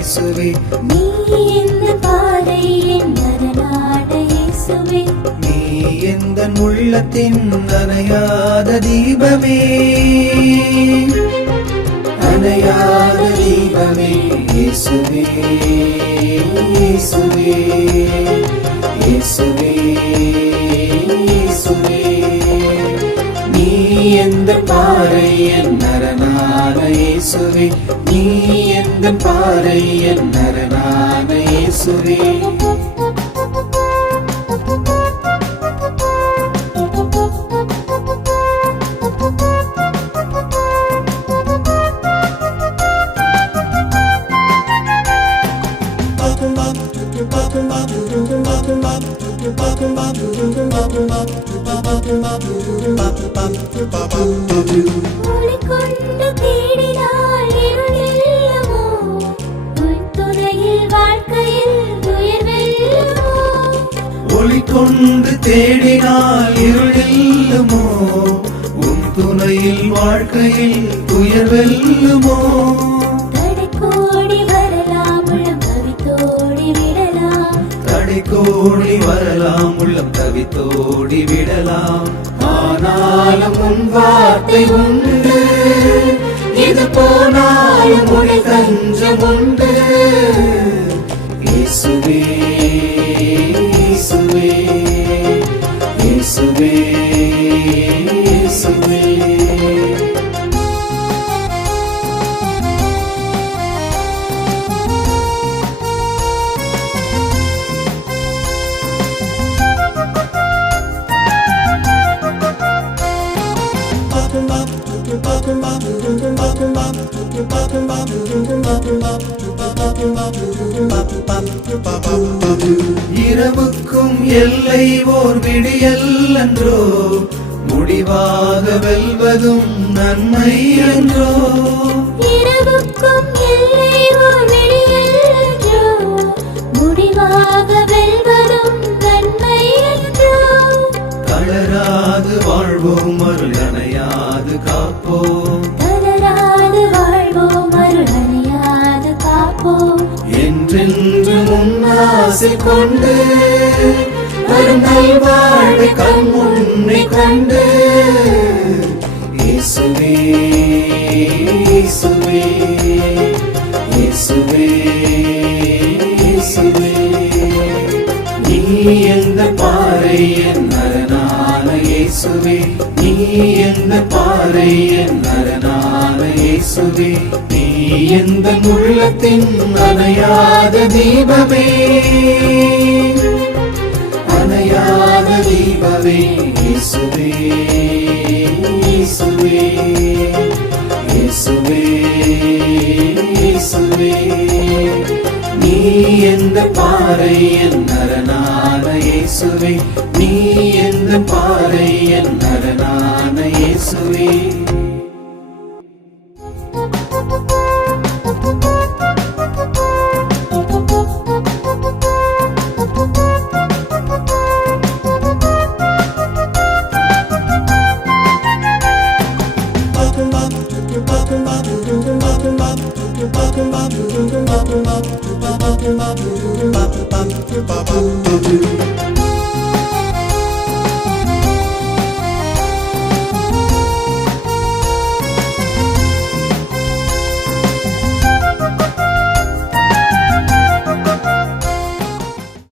இயேசுவே. நீ இந்த பாதையின் அரணான இயேசுவே. நீ எந்த உள்ளத்தின் அணையாத தீபமே. அணையாத தீபமே இயேசுவே இயேசுவே இயேசுவே இயேசுவே. நீ எந்த பாறை என் இயேசுவே நீ எந்த பாறை என் அரணான இயேசுவே Bye. ஒளி கொண்டு தேடினால் இருளில்லுமோ உன் துணையில் வாழ்க்கையில் துயர் வெல்லுமோ? தடைக்கோடி வரலாம் உள்ளம் தவித்தோடி விடலாம். தடைக்கோடி வரலாம் உள்ளம் தவித்தோடி விடலாம். ஆனாலும் உன் வார்த்தை உண்டு. இது போனாலும் உனி தஞ்சம் உண்டு. இரவுக்கும் எல்லை ஓர் விடியல் என்றோ முடிவாக வெல்வதும் நன்மை என்றோ தளராது வாழ்வோம் அருளனையாது காப்போம். தளராது வாழ்வோம் அருளனையாது காப்போம். என்றென்று முன்னாசை கொண்டு வரும் நல்வாழ்வை கண் முன்னே கண்டு இயேசுவே இயேசுவே இயேசுவே இயேசுவே. நீ எந்த பாறை என்ன இயேசுவே நீ எந்த பாறை என் அரணான இயேசுவே நீ எந்த முள்ளத்தின் அணையாத தீபமே. அணையாத தீபமே இயேசுவே இயேசுவே இயேசுவே இயேசுவே. நீ எந்த பாறை என் நரநாத இயேசுவே? நீ எந்த பாறை இயேசுவே? Bye.